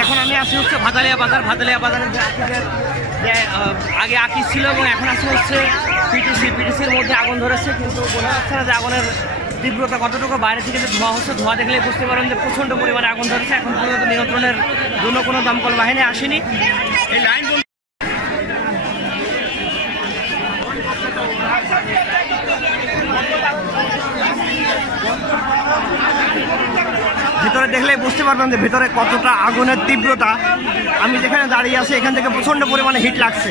এখন আমি আছি হচ্ছে ভাতালিয়া বাজার ভাতালিয়া বাজারে আগে আকিজ ছিল এবং এখন আছে হচ্ছে পিটিসি পিটিসির মধ্যে আগুন ধরেছে, কিন্তু বোঝা যাচ্ছে না যে আগুনের তীব্রতা কতটুকু বাইরে থেকে যে ধোঁয়া হচ্ছে, ধোঁয়া দেখলে বুঝতে পারেন যে প্রচণ্ড পরিমাণে আগুন ধরেছে। এখন পর্যন্ত নিয়ন্ত্রণের জন্য কোনো দমকল বাহিনী আসেনি। এই লাইন ভিতরে দেখলে বুঝতে পারবেন যে ভিতরে কতটা আগুনের তীব্রতা। আমি যেখানে দাঁড়িয়ে আছি, এখান থেকে প্রচণ্ড পরিমাণে হিট লাগছে।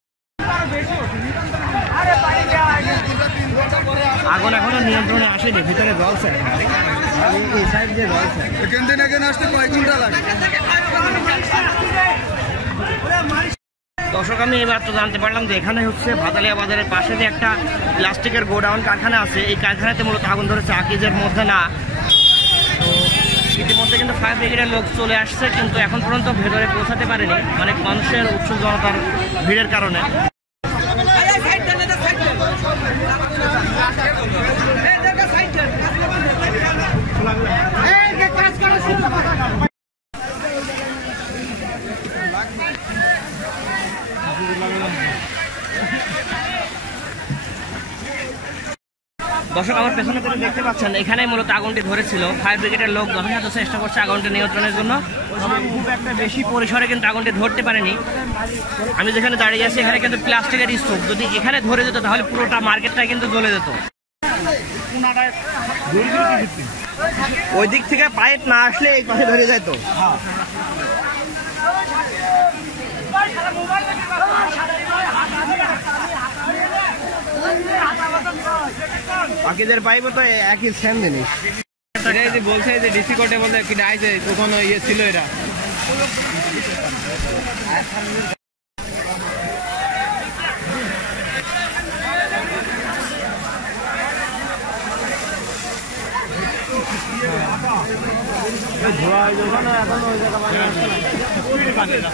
আগুন এখনও নিয়ন্ত্রণে আসেনি ভিতরে রয়েছে এই সাইড দিয়ে রয়েছে এখান থেকে এখানে আসতে কয়েক ঘণ্টা লাগে? দর্শক আমি এবার তো জানতে পারলাম যে এখানে হচ্ছে ভাতালিয়া বাজারের পাশে যে একটা প্লাস্টিকের গোডাউন কারখানা আছে এই কারখানাতে মূলত আগুন ধরেছে আকিজের মধ্যে না। তো ইতিমধ্যে কিন্তু ফায়ার ব্রিগেডের লোক চলে আসছে কিন্তু এখন পর্যন্ত ভেতরে পৌঁছাতে পারেনি। অনেক মানুষের উৎসুক জনতার ভিড়ের কারণে। দর্শক, আমার পেছনে করে দেখতে পাচ্ছেন, এখানেই মূলত আগুনটি ধরেছিল। ফায়ার ব্রিগেডের লোক যথাযথ চেষ্টা করছে আগুনটি নিয়ন্ত্রণের জন্য। খুব একটা বেশি পরিসরে কিন্তু আগুনটি ধরতে পারেনি। আমি যেখানে দাঁড়িয়ে আছি, এখানে কিন্তু প্লাস্টিকের স্তূপ। যদি এখানে ধরে যেত, তাহলে পুরোটা মার্কেটটা কিন্তু জ্বলে যেত। ওই দিক থেকে পাইপ না আসলে এই পাশে ধরে যেত বাকিদের পাইপও তো একই সেম জিনিস। বলছে যে ডিসি কোর্টে বলে কি আইছে তখন ইয়ে ছিল এরা ধোয়া ওই দোকানে এখন ওই জায়গা বানিয়ে আসছে না